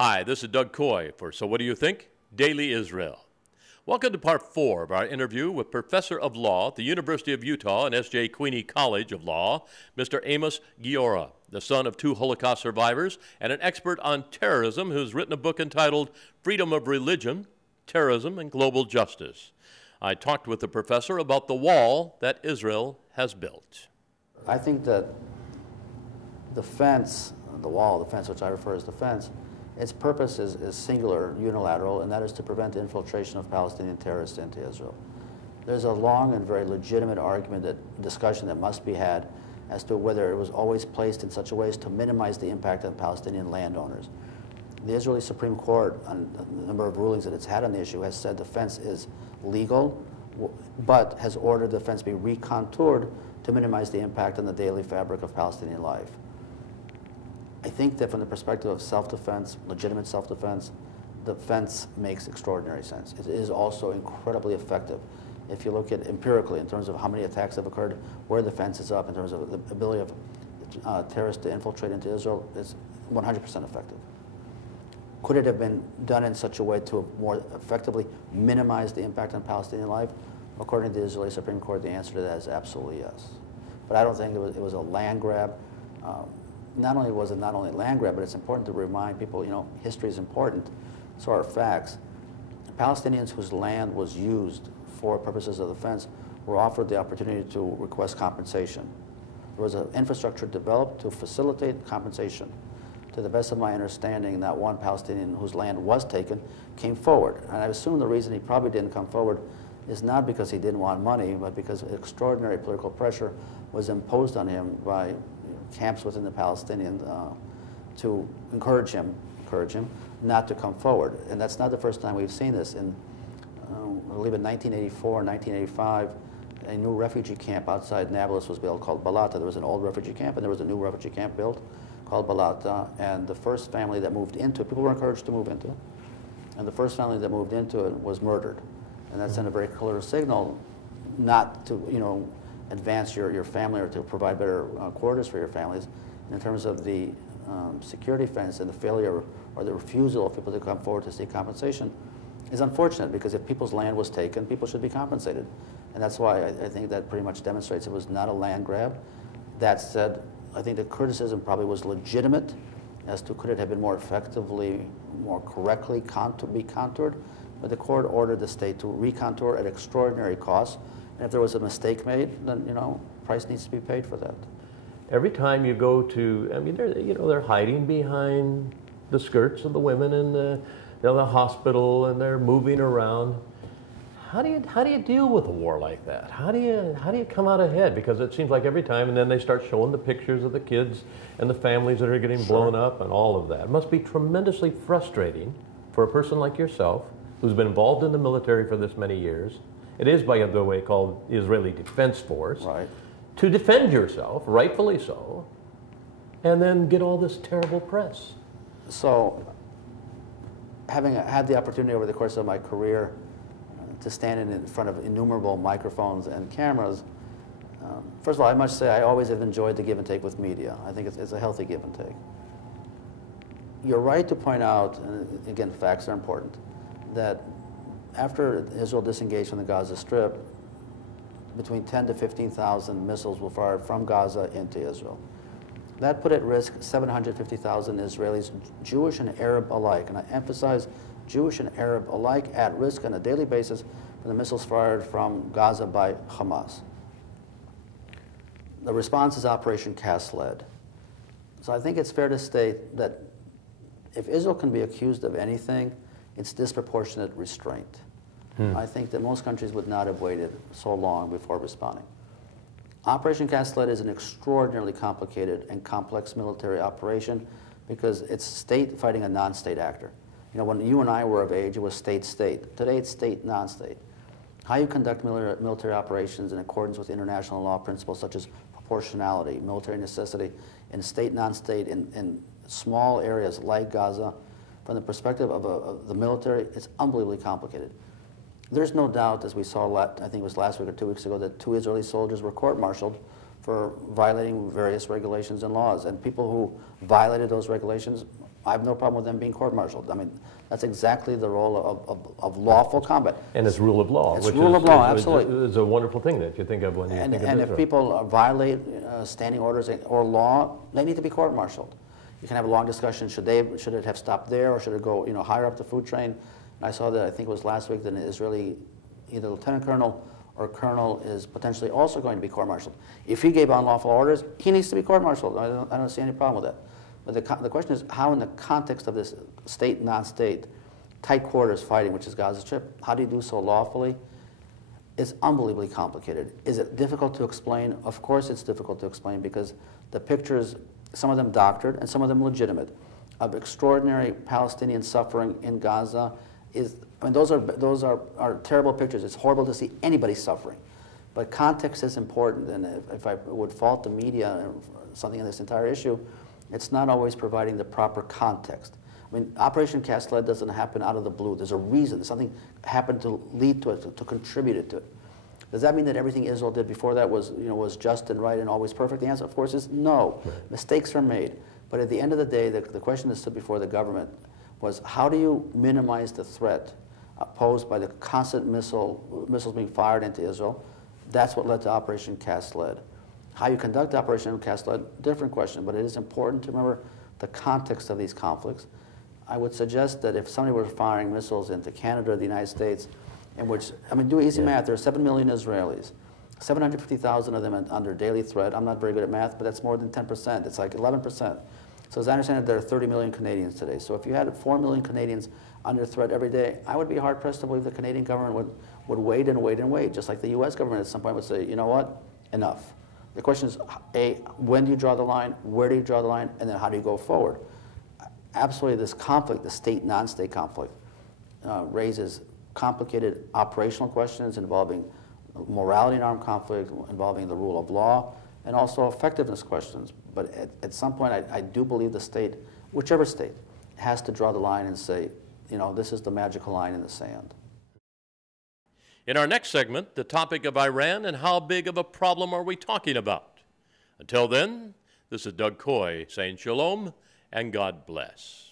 Hi, this is Doug Coy for So What Do You Think? Daily Israel. Welcome to part 4 of our interview with Professor of Law at the University of Utah and S.J. Queeny College of Law, Mr. Amos Guiora, the son of 2 Holocaust survivors and an expert on terrorism who's written a book entitled Freedom of Religion, Terrorism, and Global Justice. I talked with the professor about the wall that Israel has built. I think that the fence, the wall, the fence which I refer as the fence, its purpose is singular, unilateral, and that is to prevent the infiltration of Palestinian terrorists into Israel. There's a long and very legitimate discussion that must be had as to whether it was always placed in such a way as to minimize the impact on Palestinian landowners. The Israeli Supreme Court, on the number of rulings that it's had on the issue, has said the fence is legal, but has ordered the fence be recontoured to minimize the impact on the daily fabric of Palestinian life. I think that from the perspective of self-defense, legitimate self-defense, the fence makes extraordinary sense. It is also incredibly effective. If you look at empirically in terms of how many attacks have occurred, where the fence is up, in terms of the ability of terrorists to infiltrate into Israel, it's 100% effective. Could it have been done in such a way to more effectively minimize the impact on Palestinian life? According to the Israeli Supreme Court, the answer to that is absolutely yes. But I don't think it was a land grab. Not only was it not only a land grab, but it's important to remind people, history is important, so are facts. Palestinians whose land was used for purposes of the fence were offered the opportunity to request compensation. There was an infrastructure developed to facilitate compensation. To the best of my understanding, that one Palestinian whose land was taken came forward. And I assume the reason he probably didn't come forward is not because he didn't want money, but because extraordinary political pressure was imposed on him by camps within the Palestinians to encourage him not to come forward. And that's not the first time we've seen this. In, I believe in 1984 and 1985, a new refugee camp outside Nablus was built called Balata. There was an old refugee camp, and there was a new refugee camp built called Balata. And the first family that moved into it, people were encouraged to move into it, and the first family that moved into it was murdered. And that sent a very clear signal not to, advance your family or to provide better quarters for your families. In terms of the security fence and the failure or the refusal of people to come forward to seek compensation is unfortunate, because if people's land was taken, people should be compensated. And that's why I think that pretty much demonstrates it was not a land grab. That said, I think the criticism probably was legitimate as to could it have been more effectively, more correctly be contoured. But the court ordered the state to recontour at extraordinary cost. And if there was a mistake made, then, price needs to be paid for that. Every time you go to, they're hiding behind the skirts of the women in the hospital, and they're moving around. How do you deal with a war like that? How do you come out ahead? Because it seems like every time, and then they start showing the pictures of the kids and the families that are getting blown up and all of that. It must be tremendously frustrating for a person like yourself, who's been involved in the military for this many years. It is, by the way, called the Israeli Defense Force. Right. To defend yourself, rightfully so, and then get all this terrible press. So, having had the opportunity over the course of my career to stand in front of innumerable microphones and cameras, first of all, I must say I always have enjoyed the give and take with media. I think it's a healthy give and take. You're right to point out, and again, facts are important, that after Israel disengaged from the Gaza Strip, between 10 to 15,000 missiles were fired from Gaza into Israel. That put at risk 750,000 Israelis, Jewish and Arab alike, and I emphasize Jewish and Arab alike, at risk on a daily basis from the missiles fired from Gaza by Hamas. The response is Operation Cast Lead. So I think it's fair to state that if Israel can be accused of anything, it's disproportionate restraint. I think that most countries would not have waited so long before responding. Operation Cast Lead is an extraordinarily complicated and complex military operation because it's state fighting a non-state actor. When you and I were of age, it was state-state. Today, it's state-non-state. How you conduct military operations in accordance with international law principles such as proportionality, military necessity, in state-non-state, in small areas like Gaza, from the perspective of the military, it's unbelievably complicated. There's no doubt, as we saw, I think it was last week or 2 weeks ago, that 2 Israeli soldiers were court-martialed for violating various regulations and laws. And people who violated those regulations, I have no problem with them being court-martialed. I mean, that's exactly the role of lawful combat. And it's rule of law. It's rule of law, absolutely. It's a wonderful thing that you think of when you think of And if people violate standing orders or law, they need to be court-martialed. You can have a long discussion. Should it have stopped there, or should it go higher up the food chain? I saw that, I think it was last week, that an Israeli either lieutenant colonel or colonel is potentially also going to be court-martialed. If he gave unlawful orders, he needs to be court-martialed. I don't see any problem with that. But the question is, how in the context of this state, non-state, tight quarters fighting, which is Gaza Strip, how do you do so lawfully? It's unbelievably complicated. Is it difficult to explain? Of course it's difficult to explain, because the pictures, some of them doctored and some of them legitimate, of extraordinary Palestinian suffering in Gaza those are terrible pictures. It's horrible to see anybody suffering. But context is important, and if I would fault the media something in this entire issue, it's not always providing the proper context. I mean, Operation Cast Lead doesn't happen out of the blue. There's a reason. Something happened to lead to it, to contribute to it. Does that mean that everything Israel did before that was just and right and always perfect? The answer, of course, is no. Right. Mistakes are made. But at the end of the day, the question that stood before the government was, how do you minimize the threat posed by the constant missiles being fired into Israel? That's what led to Operation Cast Lead. How you conduct Operation Cast Lead, different question, but it is important to remember the context of these conflicts. I would suggest that if somebody were firing missiles into Canada or the United States, in which, I mean, do easy math, there are 7 million Israelis, 750,000 of them under daily threat. I'm not very good at math, but that's more than 10%. It's like 11%. So as I understand it, there are 30 million Canadians today. So if you had 4 million Canadians under threat every day, I would be hard-pressed to believe the Canadian government would wait and wait and wait, just like the U.S. government at some point would say, you know what, enough. The question is, A, when do you draw the line, where do you draw the line, and then how do you go forward? Absolutely, this conflict, the state, non-state conflict, raises complicated operational questions involving morality in armed conflict, involving the rule of law, and also effectiveness questions. But at some point, I do believe the state, whichever state, has to draw the line and say, this is the magical line in the sand. In our next segment, the topic of Iran and how big of a problem are we talking about. Until then, this is Doug Coy saying shalom and God bless.